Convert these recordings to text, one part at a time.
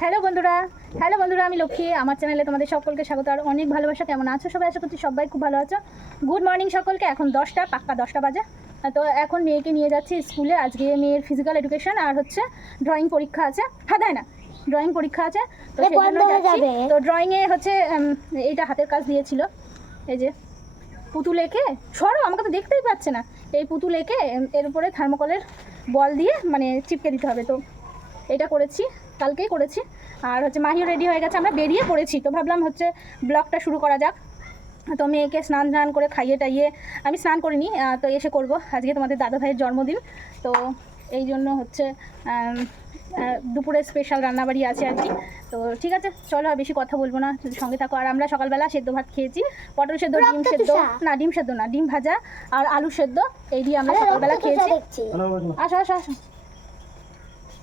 Hello বন্ধুরা, আমি লক্ষ্মী। আমার চ্যানেলে তোমাদের সকলকে স্বাগত আর অনেক ভালোবাসা। কেমন আছো সবাই? আশা করছি সবাই খুব ভালো আছো। গুড মর্নিং সকলকে। এখন 10টা, পাক্কা 10টা বাজে। তো এখন মেয়েকে নিয়ে যাচ্ছি স্কুলে। আজকে মেয়ের ফিজিক্যাল এডুকেশন আর হচ্ছে ড্রয়িং পরীক্ষা আছে। হ্যাঁ, তাই না, ড্রয়িং পরীক্ষা আছে। তো সেই জন্য যাচ্ছি। তো ড্রয়িংয়ে হচ্ছে এইটা হাতের কাজ দিয়েছিল, এই যে পুতুল এঁকে, সরো, আমাকে তো দেখতেই পাচ্ছে না। এই পুতুল এঁকে এর উপরে থার্মোকলের বল দিয়ে মানে চিপকে দিতে হবে। তো এটা করেছি, কালকেই করেছি। আর হচ্ছে মাহিও রেডি হয়ে গেছে, আমরা বেরিয়ে পড়েছি। তো ভাবলাম হচ্ছে ব্লগটা শুরু করা যাক। তো মেয়েকে স্নান করে খাইয়ে টাইয়ে, আমি স্নান করিনি, তো এসে করব। আজকে তোমাদের দাদা ভাইয়ের জন্মদিন, তো এই জন্য হচ্ছে দুপুরে স্পেশাল রান্নাবাড়ি আছে আর কি। তো ঠিক আছে, চলো আর বেশি কথা বলবো না, সঙ্গে থাকো। আর আমরা সকালবেলা সেদ্ধ ভাত খেয়েছি, পটল সেদ্ধ, ডিম সেদ্ধ না, ডিম ভাজা আর আলু সেদ্ধ, এই দিয়ে আমরা সকালবেলা খেয়েছি। আসো আসো আসো।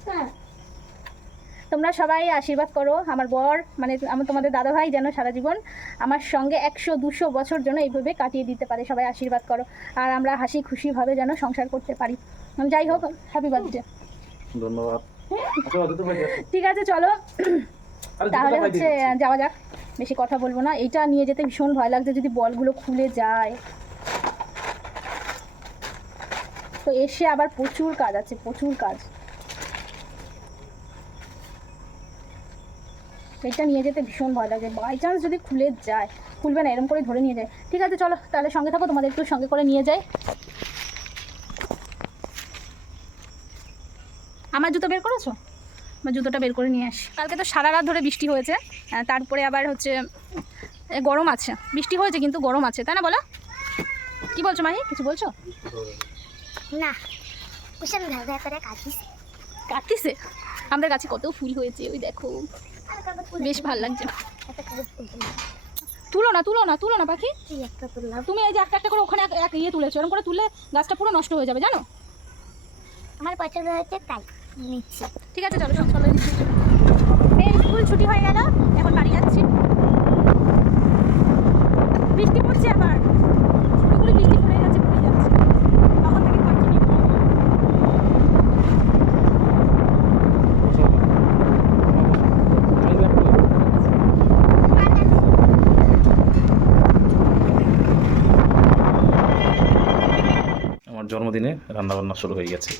হ্যাঁ, তোমরা সবাই আশীর্বাদ করো আমার বর, মানে আমার তোমাদের দাদাভাই যেন সারা জীবন আমার সঙ্গে 100-200 বছর যেন এইভাবে কাটিয়ে দিতে পারে। সবাই আশীর্বাদ করো আর আমরা হাসি খুশিভাবে যেন সংসার করতে পারি। যাই হোক, হ্যাপি বার্থডে। ধন্যবাদ। ঠিক আছে, চলো তাহলে হচ্ছে যাওয়া যাক। বেশি কথা বলবো না। এইটা নিয়ে যেতে ভীষণ ভয় লাগছে, যদি বলগুলো খুলে যায়। তো এসে আবার প্রচুর কাজ আছে, প্রচুর কাজ। এটা নিয়ে যেতে ভীষণ ভয় লাগে, বাই চান্স যদি খুলে যায়। খুলবে না, এরকম করে ধরে নিয়ে যায়। ঠিক আছে, চলো তাহলে সঙ্গে থাকো, তোমাদের একটু সঙ্গে করে নিয়ে যাই। আমার জুতো বের করেছো? আমার জুতোটা বের করে নিয়ে আসি। কালকে তো সারা রাত ধরে বৃষ্টি হয়েছে, তারপরে আবার হচ্ছে গরম আছে। বৃষ্টি হয়েছে কিন্তু গরম আছে, তাই না? বলো, কি বলছো মাহি? কিছু বলছো না? কাটতিছে। আমাদের গাছে কত ফুল হয়েছে, ওই দেখো, বেশ ভালো লাগছে। তুলো না পাখি, তুমি এই যে একটা একটা করে ওখানে এক ইয়ে তুলেছো, এরকম করে তুললে গাছটা পুরো নষ্ট হয়ে যাবে, জানো। আমার পছন্দ হয়েছে তাই নিচ্ছি। ঠিক আছে, চলো চলো নিচ্ছি। মেয়ের স্কুল ছুটি হয়ে গেল, এখন বাড়ি যাচ্ছি। বৃষ্টি পড়ছে আবার, ফুলগুলি বৃষ্টি পড়ে যাচ্ছে, তখন থেকে কন্টিনিউ। আমার জন্মদিনে রান্নাবান্না শুরু হয়ে গেছে।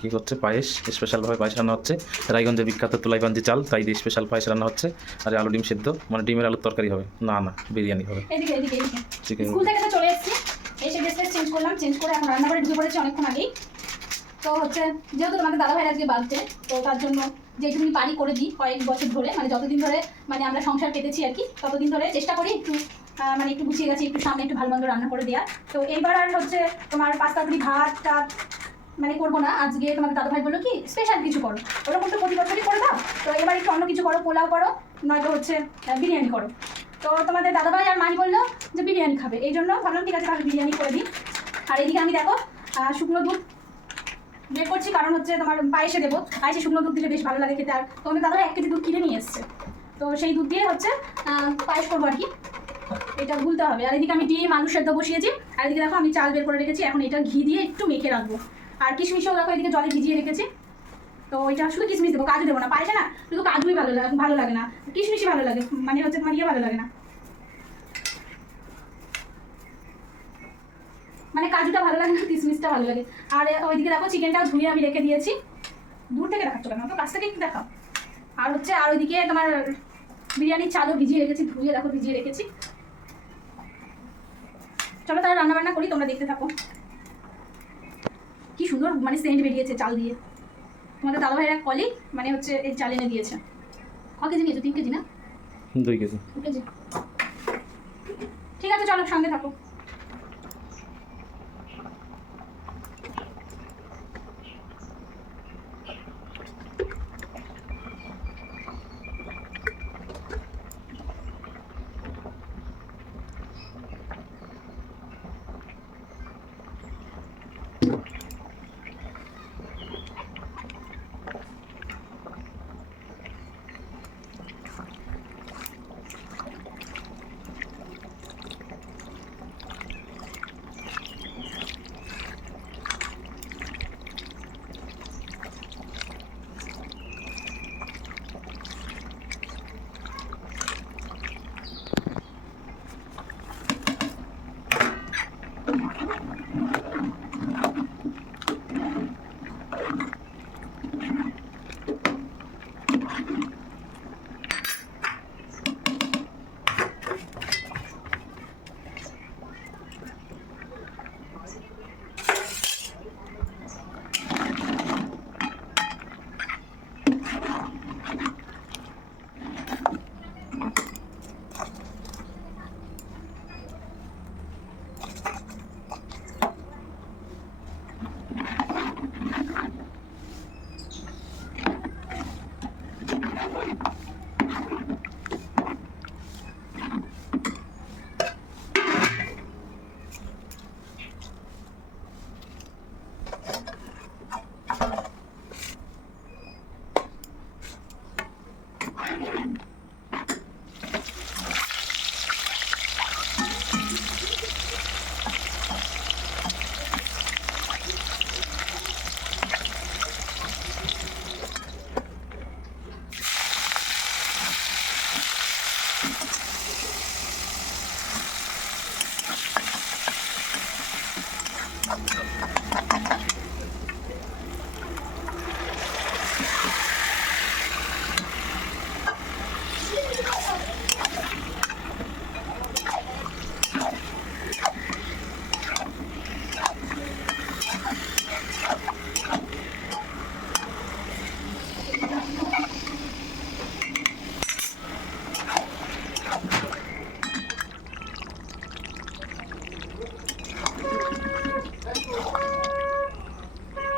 কী করছে? পায়েস, স্পেশালভাবে পায়েস রান্না হচ্ছে। রায়গঞ্জের বিখ্যাত তুলাইবাঞ্জি চাল, তাই দিয়ে স্পেশাল পায়েস রান্না হচ্ছে। আর আলু ডিম সেদ্ধ, মানে ডিমের আলুর তরকারি হবে না, বিরিয়ানি হবে। চিকেন। স্কুল থেকে তো চলে এসেছি, এসে ড্রেস চেঞ্জ করলাম, চেঞ্জ করে এখন রান্নাঘরে ঢুকে পড়েছি অনেকক্ষণ আগেই। তো হচ্ছে যেহেতু তোমাদের দাদা ভাইয়ের আজকে বার্থডে, তো তার জন্য যেটুকুনি পারি করে দিই কয়েক বছর ধরে, মানে যতদিন ধরে মানে আমরা সংসার পেতেছি আর কি, ততদিন ধরে চেষ্টা করি একটু মানে একটু গুছিয়ে গেছি, একটু সামনে একটু ভালো মন্দ রান্না করে দেওয়ার। তো এইবার আর হচ্ছে তোমার পাস্তা ভাত টাত মানে করবো না। আজকে তোমাদের দাদাভাই বললো কি স্পেশাল কিছু করো, ওরকম তো প্রতি বছরই করে দাও, তো এবার একটু অন্য কিছু করো, পোলাও করো, নয়তো হচ্ছে বিরিয়ানি করো। তো তোমাদের দাদাভাই আর মাই বললো যে বিরিয়ানি খাবে, এই জন্য ভাবলাম ঠিক আছে তাহলে বিরিয়ানি করে দিই। আর এদিকে আমি দেখো শুকনো দুধ বের করছি, কারণ হচ্ছে তোমার পায়েসে দেবো। পায়েসে শুকনো দুধ দিলে বেশ ভালো লাগে খেতে। আর তোমাদের দাদাভাই 1 কেজি দুধ কিনে নিয়ে এসছে, তো সেই দুধ দিয়ে হচ্ছে পায়েস করবো আর কি। এটা ভুলতে হবে। আর এদিকে আমি ডিম আলু সেদ্ধ বসিয়েছি, আর এদিকে দেখো আমি চাল বের করে রেখেছি, এখন এটা ঘি দিয়ে একটু মেখে রাখবো। আর কিশমিশও দেখো এদিকে জলে ভিজিয়ে রেখেছি। তো এটা শুধু কিশমিশ দেবো, কাজু দেবো না। পায়েসে না শুধু কাজুই ভালো লাগে না, কিশমিশই ভালো লাগে, মানে হচ্ছে তোমার ইয়ে ভালো লাগে না, মানে কাজুটা ভালো লাগে না, কিশমিশটা ভালো লাগে। আর ওইদিকে দেখো চিকেনটাও ধুয়ে আমি রেখে দিয়েছি। দূর থেকে দেখাচ্ছ কেন, তো কাছ থেকে একটু দেখাও। আর হচ্ছে আর ওইদিকে তোমার বিরিয়ানির চালও ভিজিয়ে রেখেছি, ধুয়ে দেখো ভিজিয়ে রেখেছি। চলো তাহলে রান্নাবান্না করি, তোমরা দেখতে থাকো। কি সুন্দর মানে সেন্ট বেরিয়েছে চাল দিয়ে। তোমাদের দাদা ভাইয়ের এক কলিগ মানে হচ্ছে এই চাল এনে দিয়েছে। ক কেজি নিয়েছো? 3 কেজি না? 2 কেজি। 2 কেজি। ঠিক আছে, চলো সঙ্গে থাকো।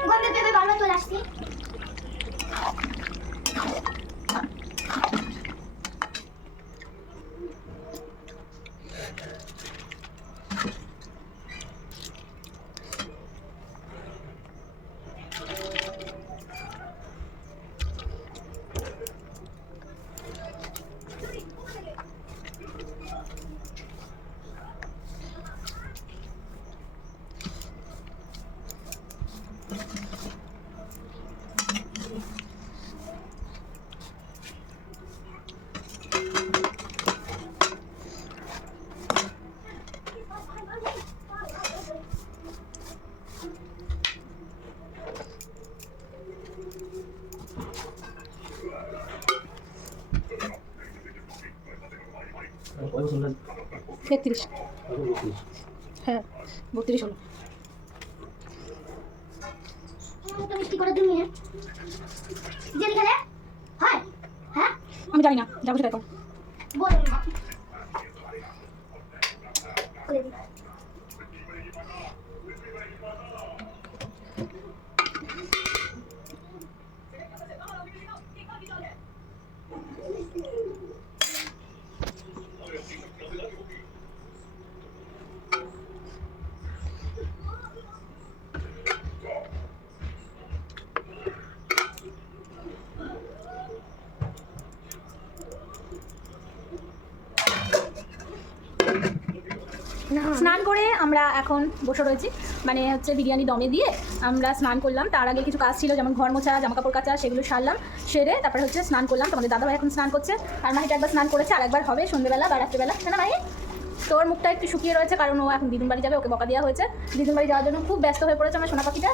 গন্ধে পেঁপে বাবা চলে আসছি। তেত্রিশ, হ্যাঁ 32 হলো। তো মিষ্টি করে তুমি জেলি খেলে হয়? হ্যাঁ আমি জানি না, যাবো সেটা এখন। বলো না করে দিই। স্নান করে আমরা এখন বসে রয়েছি, মানে হচ্ছে বিরিয়ানি দমে দিয়ে আমরা স্নান করলাম। তার আগে কিছু কাজ ছিল, যেমন ঘর মোছা, জামা কাপড় কাচা, সেগুলো সারলাম। সেরে তারপরে হচ্ছে স্নান করলাম। তোমাদের দাদাভাই এখন স্নান করছে, আর মাহিটা একবার স্নান করেছে, আর একবার হবে সন্ধ্যেবেলা বা রাত্রিবেলা, তাই না মাহি? তোর মুখটা একটু শুকিয়ে রয়েছে, কারণ ও এখন দিদুন বাড়ি যাবে, ওকে বকা দেওয়া হয়েছে। দিদুন বাড়ি যাওয়ার জন্য খুব ব্যস্ত হয়ে পড়েছে আমার সোনা পাখিটা।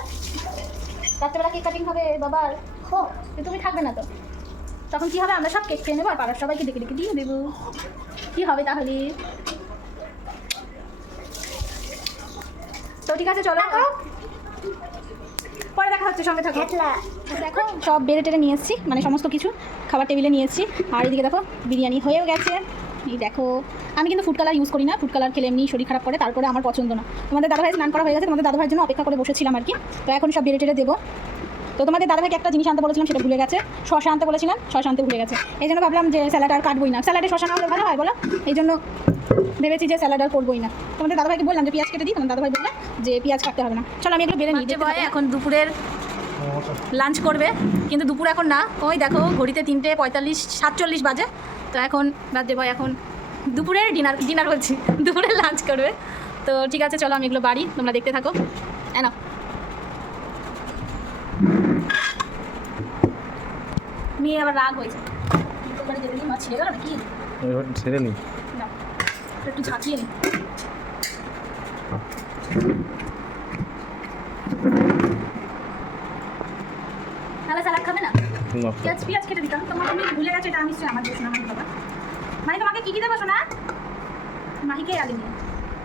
রাত্রেবেলা কেক কাটিং হবে বাবার, হো তুমি থাকবে না তো, তখন কী হবে, আমরা সব কেক খেয়ে নেবো আর পাড়ার সবাইকে ডেকে ডেকে দিয়ে দেবো। কী হবে তাহলে? তো ঠিক আছে, চলো পরে দেখা হচ্ছে, সঙ্গে থাকো। দেখো সব বেড়ে টেড়ে নিয়ে এসেছি, মানে সমস্ত কিছু খাবার টেবিলে নিয়ে এসেছি। আর এদিকে দেখো বিরিয়ানি হয়েও গেছে। এই দেখো, আমি কিন্তু ফুড কালার ইউজ করি না, ফুড কালার খেলে এমনি শরীর খারাপ করে, তারপরে আমার পছন্দ না। তোমাদের দাদাভাই স্নান করা হয়ে গেছে, তোমাদের দাদাভাইয়ের জন্য অপেক্ষা করে বসেছিলাম আর কি। তো এখন সব বেড়ে টেড়ে দেবো। তো তোমাদের দাদাভাইকে একটা জিনিস আনতে বলেছিলাম, সেটা ভুলে গেছে। শশা আনতে বলেছিলাম, শশা আনতে ভুলে গেছে। এই জন্য ভাবলাম যে স্যালাড আর কাটবই না, স্যালাডে শশা না হলে ভালো হয় বলো, এই জন্য ভেবেছি যে স্যালাড আর করবোই না। তোমাদের দাদাভাইকে বললাম যে পেঁয়াজ কেটে দিই, তোমার দাদাভাই বললাম যে পেঁয়াজ কাটতে হবে না। চলো আমি এগুলো বেড়ে নিই। এখন দুপুরের লাঞ্চ করবে, কিন্তু দুপুর এখন না, ওই দেখো ঘড়িতে 3:47 বাজে। তো এখন বাজে বয় এখন দুপুরের ডিনার বলছি, দুপুরের লাঞ্চ করবে। তো ঠিক আছে, চলো আমি এগুলো বাড়ি, তোমরা দেখতে থাকো। না মেয়ে আবার রাগ হয়েছে, যেতে দিই, মাছ ছিঁড়ে গেল নাকি? ছেড়ে নি না, একটু ঝাঁকিয়ে নিই। তাহলে স্যালাড খাবে না? পেঁয়াজ কেটে দিতাম, তোমার তুমি ভুলে গেছো, এটা আমি আমার দোষ না, বাবা। মানে তোমাকে কী কী দেবো শোনা? মাহিকে আগে নিয়ে,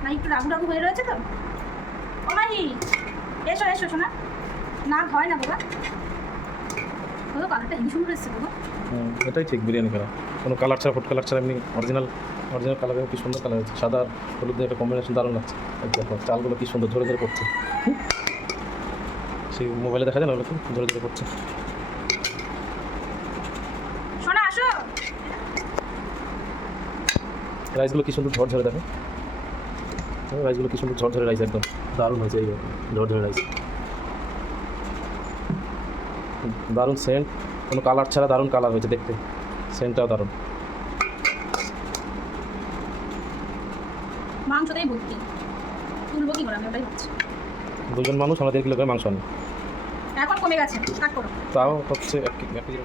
মাহি একটু রাগু রাগু হয়ে রয়েছে তো। ও মাহি, এসো এসো শোনা, না হয় না বাবা। ও কালারটা হেভি সুন্দর এসছে বাবা। এটাই ঠিক বিরিয়ানি করা, কোনো কালার ছাড়া, ফুড কালার ছাড়া, এমনি অরিজিনাল কালার। কি সুন্দর কালার হচ্ছে, সাদা আর হলুদ দিয়ে একটা কম্বিনেশন দারুণ লাগছে। দেখো চালগুলো কি সুন্দর ধরে ধরে পড়ছে, সেই মোবাইলে দেখা যায় না, ওগুলো ধরে ধরে পড়ছে। রাইসগুলো কি সুন্দর ঝরঝরে দেখো, রাইসগুলো কি সুন্দর ঝরঝরে রাইস, একদম দারুণ হয়েছে। এই ঝরঝরে রাইস, দারুণ সেন্ট, কোনো কালার ছাড়া দারুণ কালার হয়েছে দেখতে, সেন্টটাও দারুণ। মাংসটাই ভর্তি, তুলবো কি করে আমি ওটাই ভাবছি। দুজন মানুষ, আমরা 1.5 কিলো করে মাংস আনি, এখন কমে গেছে, কাট করো। তাও হচ্ছে 1 কেজি।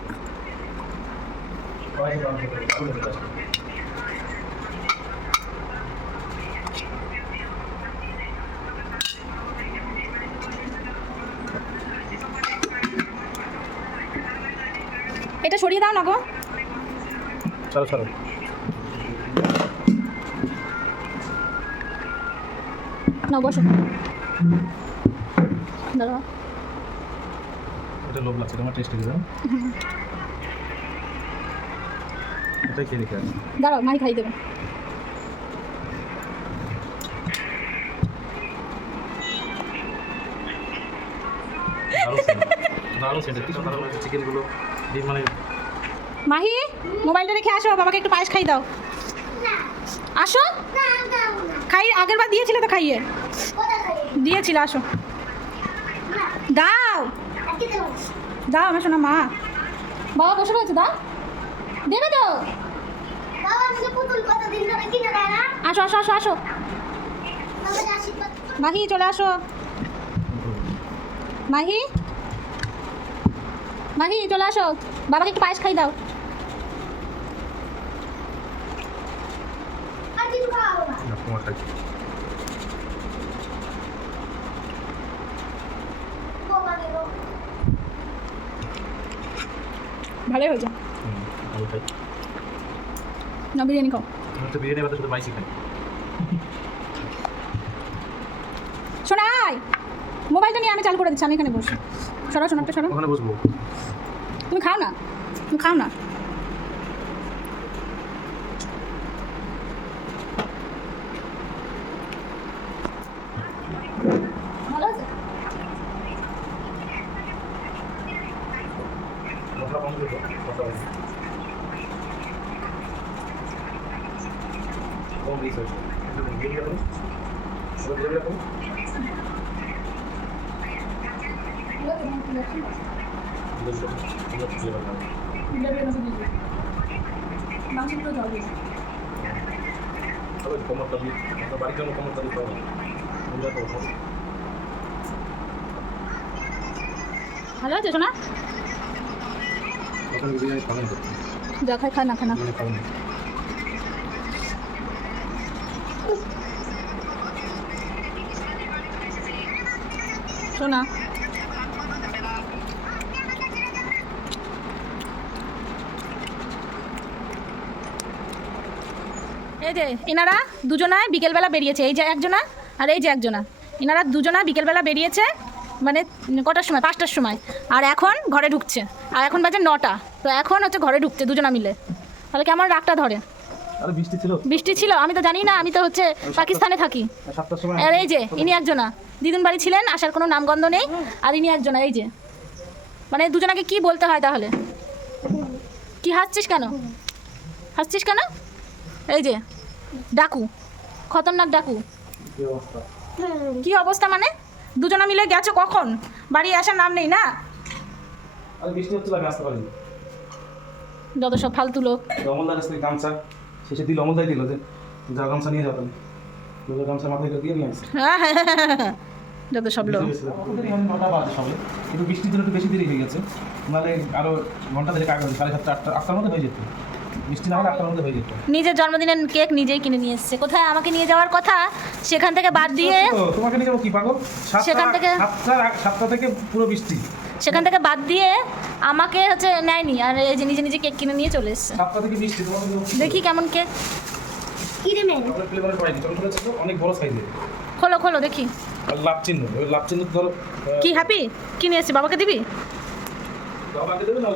এটা সরিয়ে দাও না গো। চলো চলো, না বসো দাঁড়াও। এটা লোভ লাগছে তোমার, টেস্ট দিবে এটাই খেয়ে দেখে আসি। দাঁড়াও, মাই খাই দেবে। দারুণ সেন্ট, কি সুন্দর হয়েছে চিকেনগুলো, ডিম মানে। মাহি, মোবাইলটা রেখে আসো, বাবাকে একটু পায়েস খাই দাও। আসো, খাই, আগের বার দিয়েছিলে তো খাইয়ে, দিয়েছিল, আসো দাও দাও আমার শোনা মা। বাবা বসে রয়েছে, দাও, দেবে তো। আসো আসো আসো আসো, মাহি চলে আসো। মাহি, মাহি চলে আসো, বাবাকে একটু পায়েস খাই দাও। তোমার খাই ভালোই হয়েছে। ভালো খাই, না বিরিয়ানি খাও। আমি তো বিরিয়ানি বাদে শুধু মাইসি খাই। শোনাই, মোবাইলটা নিয়ে আমি চালু করে দিচ্ছি, আমি এখানে বসি। সরো শোনাটা সরো, ওখানে বসবো। তুমি খাও না, তুমি খাও না। ভালো আছে? মশলা কম দিতো, মশলা কম দিয়েছে। বিরিয়ানি করো, বিরিয়ানি করো। মাংসগুলো জল দিই। কমরটা দিয়ে বাড়ির জন্য কমরটা দিতে হবে। ভালো আছে শোনা? এখন বিরিয়ানি খাবেন তো? যা খাই খা না খানা। খাবেন না। শোনা, এই যে এনারা দুজনায় বিকেলবেলা বেরিয়েছে, এই যে একজনা আর এই যে একজনা, এনারা দুজনা বিকেলবেলা বেরিয়েছে, মানে কটার সময়, 5টার সময়, আর এখন ঘরে ঢুকছে, আর এখন বাজে 9টা, তো এখন হচ্ছে ঘরে ঢুকছে দুজনা মিলে। তাহলে কেমন রাগটা ধরে? আরে বৃষ্টি ছিল, বৃষ্টি ছিল, আমি তো জানি না, আমি তো হচ্ছে পাকিস্তানে থাকি। 7টার সময়। আর এই যে ইনি একজনা দিদুন বাড়ি ছিলেন, আসার কোনো নামগন্ধ নেই, আর ইনি একজনা, এই যে, মানে দুজনাকে কি বলতে হয় তাহলে? কি হাসছিস কেন, হাসছিস কেন? এই যে ডাকু, খতরনাক ডাকু। কি অবস্থা? কি অবস্থা মানে? দুজনা মিলে গেছো কখন? বাড়ি আসার নাম নেই না? আরে বৃষ্টি হচ্ছিল, আমি আসতে পারিনি। যত সব ফালতু লোক। অমলদার কাছ থেকে গামছা শেষে দিল, অমলদাই দিল যে যা গামছা নিয়ে যাবেন, গামছা মাথায় দিয়ে নিয়ে আসছে। যত সব লোক। 9টা বাজে সবে, কিন্তু বৃষ্টির জন্য একটু বেশি দেরি হয়ে গেছে, নাহলে আরো ঘন্টা দেরি আগে 7:30 8টার মধ্যে হয়ে যেত। বৃষ্টি না হলে 8টার মধ্যে হয়ে যেত। নিজের জন্মদিনের কেক নিজেই কিনে নিয়ে এসছে, কোথায় আমাকে নিয়ে যাওয়ার কথা সেখান থেকে বাদ দিয়ে, তোমাকে নিয়ে যাবো কি পাগল? সেখান থেকে 7টা থেকে পুরো বৃষ্টি, সেখান থেকে বাদ দিয়ে আমাকে হচ্ছে নেয়নি, আর এই যে নিজে নিজে কেক কিনে নিয়ে চলে এসছে। 7টা থেকে বৃষ্টি। তোমাকে দেখি কেমন কেক, ফ্লেভারে পাইনি, ছোট ছোট অনেক বড় সাইজের। খোলো খোলো দেখি। আর লাভ চিহ্ন, ওই লাভ চিহ্ন ধরো। কি হ্যাপি কিনে এসছি, বাবাকে দিবি? বাবাকে দেবে না?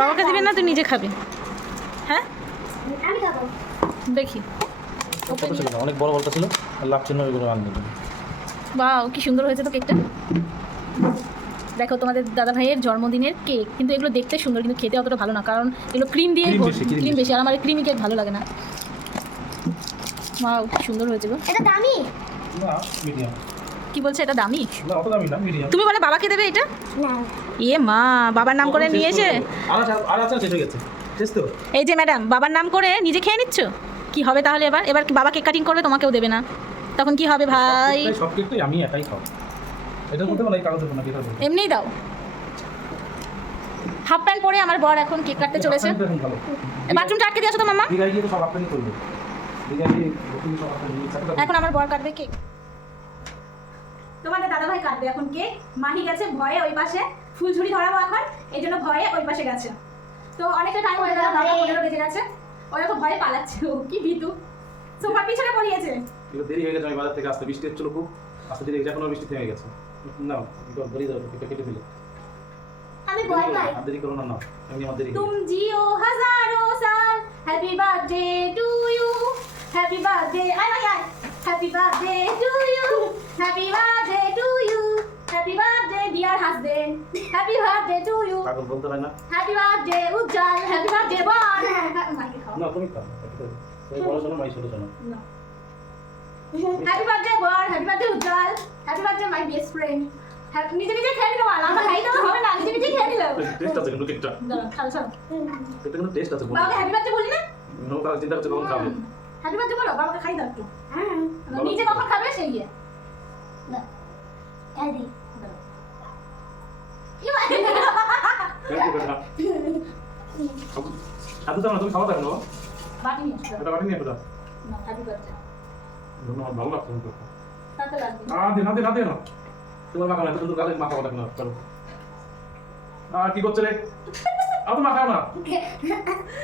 বাবাকে দিবি না, তুই নিজে খাবি? হ্যাঁ দেখি। অনেক বড় বলটা ছিল, আর লাভ চিহ্ন ওইগুলো আনবে। বাহ, কি সুন্দর হয়েছে তো কেকটা। দেখো তোমাদের দাদা ভাইয়ের জন্মদিনের কেক, কিন্তু এগুলো দেখতে সুন্দর কিন্তু খেতে অতটা ভালো না, কারণ এগুলো ক্রিম দিয়ে, Cream বেশি, cream ক্রিম বেশি, আর আমার ক্রিমি কেক ভালো লাগে না। ওয়াও কি সুন্দর হয়েছে গো। এটা দামি? না মিডিয়াম, কি বলছে এটা দামি? না অত দামি না, মিডিয়াম। তুমি বলে বাবাকে দেবে এটা? না। এ মা, বাবার নাম করে নিয়ে এসে। আর আচার শেষ হয়ে গেছে, শেষ তো। এই যে ম্যাডাম, বাবার নাম করে নিজে খেয়ে নিচ্ছ। কি হবে তাহলে এবার? এবার কি বাবা কেক কাটিং করবে, তোমাকেও দেবে না? তখন কি হবে ভাই? সব কেকটাই আমি একাই খাবো। এটার মধ্যে কোনো কাগজ দেবো না, এটা দেবো। এমনিই দাও। হাফ প্যান্ট পরে আমার বর এখন কেক কাটতে চলেছে। বাথরুমটা আটকে দিয়ে আসো তো মাম্মা। দিঘায় গিয়ে তো সব আপনারই করবে, দিঘায় গিয়ে বুকিং সব আপনারই। এখন আমার বর কাটবে কেক। তোমাদের দাদা ভাই কাটবে এখন কেক। মাহি গেছে ভয়ে ওই পাশে, ফুলঝুরি ধরাবো এখন, এই জন্য ভয়ে ওই পাশে গেছে। তো অনেকটা টাইম হয়ে গেল, 9:15 বেজে গেছে। ওই এখন ভয়ে পালাচ্ছে, ও কি ভীতু। সোফার পিছনে পড়িয়েছে। এবার দেরি হয়ে গেছে, আমি বাজার থেকে আসতে, বৃষ্টি হচ্ছিল খুব, আসতে দেরি হয়ে গেছে, এখনো বৃষ্টি থেমে গেছে। না একটু দেরি দাও, কেকটা কেটে দিলে। আমি ভয় পাই। আর দেরি করো না, না এমনি আমার দেরি। तुम जियो हजारों साल, happy birthday to you, happy birthday आय आय आय, happy birthday to you, happy birthday to you, happy birthday dear husband, happy birthday to you, পাগল বলতে হয় না। Happy birthday Ujjwal, happy birthday बॉन। माइके खाओ না তুমি খাও, তুমি বড় শোনো, মাই ছোট শোনো। ना, हैप्पी बर्थडे बॉन, happy birthday Ujjwal, happy birthday my best friend. নিজে নিজে খেয়ে নিলো, আমার খাই তো হবে না, নিজে নিজে খেয়ে নিলো। টেস্ট আছে কিন্তু কেকটা, খাও খাও, কেকটা কিন্তু টেস্ট আছে। বাবাকে হ্যাপি বার্থডে বলি না? নো কাজ চিন্তা করছে কখন খাবে। হ্যাপি বার্থডে বলো, বাবাকে খাই দাও একটু। হ্যাঁ। নিজে কখন খাবে সেই ইয়ে। না। এই দি। কি মানে? আদু তো না, তুমি খাওয়া দাও না, বাটি নিয়ে আসো। এটা বাটি নিয়ে এটা। না, হ্যাপি বার্থডে। ধন্যবাদ, ভালো লাগছে কিন্তু। তাতে লাগবে। না দে না, তোমার মাখা না, তুমি তো গালে মাখা কথা না করো। কি করছ রে? আদু মাখা না।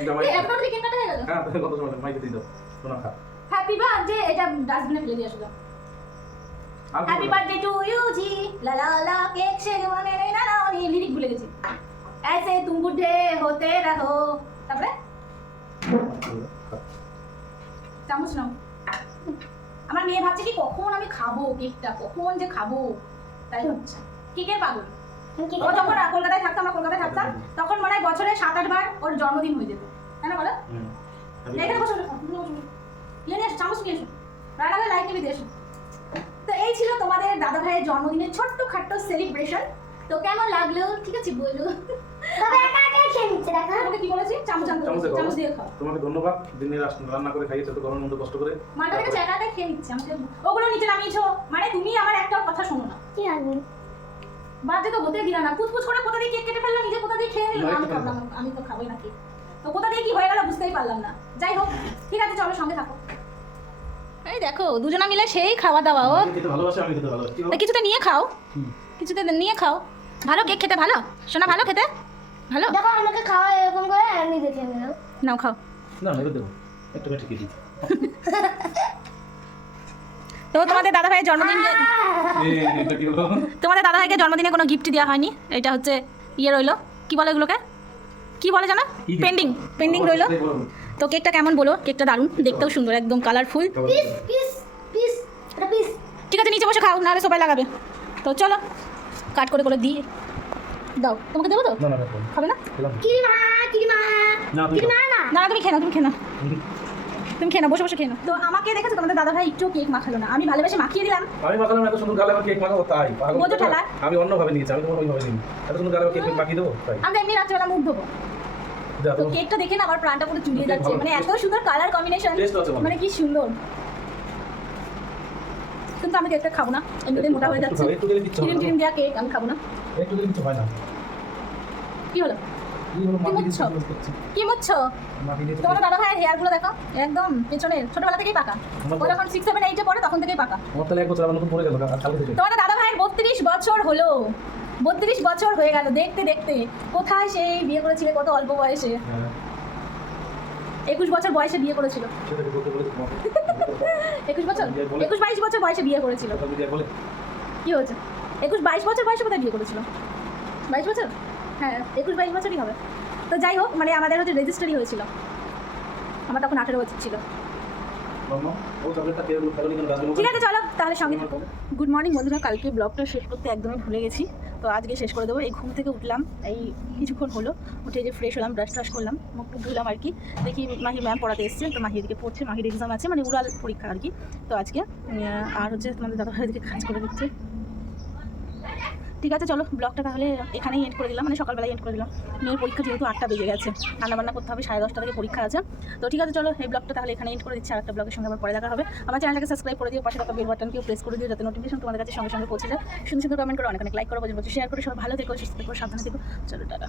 জামাই। এই একদম লিখে কাটা হয়ে গেল। হ্যাঁ, তুমি কত সময় মাইকে দিয়ে দাও, শোনা খা। হ্যাপি বার্থডে, এটা ডাস্টবিনে ফেলে দিয়ে আসো। হ্যাপি বার্থডে টু ইউ জি, লা লা লা কেক শেক মানে না না, আমি লিরিক ভুলে গেছি। ऐसे तुम बुढ़े होते रहो, তারপরে চামচ নাও। আমার মেয়ে ভাবছে কি কখন আমি খাবো কেকটা, কখন যে খাবো, তাই হচ্ছে কেকের পাগল। ও যখন কলকাতায় থাকতাম, আমরা কলকাতায় থাকতাম, তখন মনে হয় বছরে 7-8 বার ওর জন্মদিন হয়ে যেত, তাই না বলো? এখানে বসো, নিয়ে এসো, চামচ নিয়ে এসো, রান্নাঘরে লাইট টিভি দিয়ে এসো। তো এই ছিল তোমাদের দাদা ভাইয়ের জন্মদিনের ছোট্ট খাট্ট সেলিব্রেশন। তো কেমন লাগলো ঠিক আছে বলো। তবে একা একা খেয়ে নিচ্ছে দেখো। তোমাকে কি বলেছি? চামচ আনতে বলেছি, চামচ দিয়ে খাও। তোমাকে ধন্যবাদ, দিনে রান্না করে খাইয়েছো তো গরমের মধ্যে কষ্ট করে। মাটা থেকে একা খেয়ে নিচ্ছে, আমাকে ওগুলো নিচে নামিয়েছো, মানে তুমি আমার একটাও কথা শোনো না। কি আনবো? বাদে তো হতে দিলা না, পুচপুচ করে কোথা দিয়ে কেক কেটে ফেললো, নিজে কোথা দিয়ে খেয়ে নিল। আমি ভাবলাম আমি তো খাবোই না কেক, তো কোথা দিয়ে কি হয়ে গেল বুঝতেই পারলাম না। যাই হোক ঠিক আছে, চলো সঙ্গে থাকো। এই দেখো দুজনা মিলে সেই খাওয়া দাওয়া। ও খেতে ভালোবাসে, আমি খেতে ভালোবাসি। কিছুতে নিয়ে খাও, কিছুতে নিয়ে খাও। ভালো কেক খেতে ভালো, শোনা ভালো খেতে ভালো। দেখো আমাকে খাওয়া এরকম করে আর নিজে খেয়ে নিলাম। নাও খাও। না এটা দেবো, একটু বেশি খেয়ে দিই। তো তোমাদের দাদা ভাইয়ের জন্মদিনে, এটা কি হলো? তোমাদের দাদা ভাইকে জন্মদিনে কোনো গিফট দেওয়া হয়নি। এটা হচ্ছে ইয়ে রইলো, কি বলে এগুলোকে, কি বলে জানো? পেন্ডিং রইলো। তো কেকটা কেমন বলো? কেকটা দারুণ, দেখতেও সুন্দর, একদম কালারফুল। পিস পিস পিস এটা পিস। ঠিক আছে নিচে বসে খাও, নাহলে সবাই লাগাবে। তো চলো কাট করে করে দিয়ে দাও। তোমাকে দেবো তো? না না খাবে না? কিরিমা কিরিমা না তুমি কিরিমা না। না তুমি খেয়ে নাও, তুমি খেয়ে নাও, তুমি খেয়ে নাও, বসে বসে খেয়ে নাও। তো আমাকে দেখেছো তোমাদের দাদা ভাই একটু কেক মাখালো না, আমি ভালোবেসে মাখিয়ে দিলাম। আমি মাখালাম এত সুন্দর গালে, আমার কেক মাখাবো তাই পাগল। বোঝো ঠেলা। আমি অন্যভাবে নিয়েছি, আমি তোমার ওইভাবে নিই। এত সুন্দর গালে কেক মাখিয়ে দেবো তাই। আমরা এমনি রাত্রেবেলা মুখ ধোবো। যা তো তো কেকটা দেখে না আমার প্রাণটা পুরো জুড়িয়ে যাচ্ছে, মানে এত সুন্দর কালার কম্বিনেশন, Taste আছে বলো। মানে কি সুন্দর। কিন্তু আমি কেকটা খাবো না, এমনিতে মোটা হয়ে যাচ্ছে। একটু দিলে কিচ্ছু হবে না। ক্রিম দেওয়া কেক আমি খাবো না। একটু দিলে কিছু হয় না। কি হলো? কি হলো? মাটি মুছছো? দিচ্ছি। কি মুছছো? মাটি দিয়ে তোমাদের দাদা ভাইয়ের হেয়ার গুলো দেখো, একদম পেছনের, ছোটবেলা থেকেই পাকা। ও যখন 6-7-8 পড়ে তখন থেকেই পাকা। আমার তাহলে এক বছর আমার নতুন পড়ে গেল আর কালকে থেকে। তোমাদের দাদা ভাইয়ের 32 বছর হলো, 32 বছর হয়ে গেল। দেখতে দেখতে কোথায় সেই বিয়ে করেছিল কত অল্প বয়সে, হ্যাঁ 21 বছর বয়সে বিয়ে করেছিল। সেটাকে বলতে বলে তোমাকে 21 বছর, 21-22 বছর বয়সে বিয়ে করেছিল। কথা মিডিয়া বলে কি হয়েছে? 21-22 বছর বয়সে কোথায় বিয়ে করেছিল? 22 বছর? হ্যাঁ 21-22 বছরই হবে। তো যাই হোক, মানে আমাদের হচ্ছে রেজিস্ট্রি হয়েছিল, আমার তখন 18 বছর ছিল। মাম্মা ও চকলেটটা খেয়ে খেলো নি কেন গাছগুলো? ঠিক আছে চলো তাহলে সঙ্গে থাকো। গুড মর্নিং বন্ধুরা, কালকে ব্লগটা শেষ করতে একদমই ভুলে গেছি। তো তো আজকে শেষ করে দেবো। এই ঘুম থেকে উঠলাম, এই কিছুক্ষণ হলো, উঠে যে ফ্রেশ হলাম, ব্রাশ ট্রাশ করলাম, মুখ টুক ধুলাম আর কি। দেখি মাহি ম্যাম পড়াতে এসছে, তো মাহি এদিকে পড়ছে, মাহির এক্সাম আছে, মানে উড়াল পরীক্ষা আর কি। তো আজকে আর হচ্ছে তোমাদের দাদা ভাই দিকে কাজ করে দিচ্ছে। ঠিক আছে, চলো ব্লগটা তাহলে এখানেই এন্ড করে দিলাম, মানে সকালবেলায় এন্ড করে দিলাম। মেয়ের পরীক্ষা যেহেতু 8টা বেজে গেছে, রান্নাবান্না করতে হবে, 10:30 থেকে পরীক্ষা আছে। তো ঠিক আছে, চলো এই ব্লগটা তাহলে এখানে এন্ড করে দিচ্ছি। আর একটা ব্লগের সঙ্গে আবার পরে দেখা হবে। আমার চ্যানেলটাকে সাবস্ক্রাইব করে দিও, পাশে থাকা বেল বাটনকেও প্রেস করে দিও, যাতে নোটিফিকেশন তোমাদের কাছে সঙ্গে সঙ্গে পৌঁছে যায়। সুন্দর সুন্দর কমেন্ট করো, অনেক অনেক লাইক করো, বলছি শেয়ার করে সবাই ভালো থেকো, সুস্থ থেকো, সাবধানে থেকো। চলো টাটা।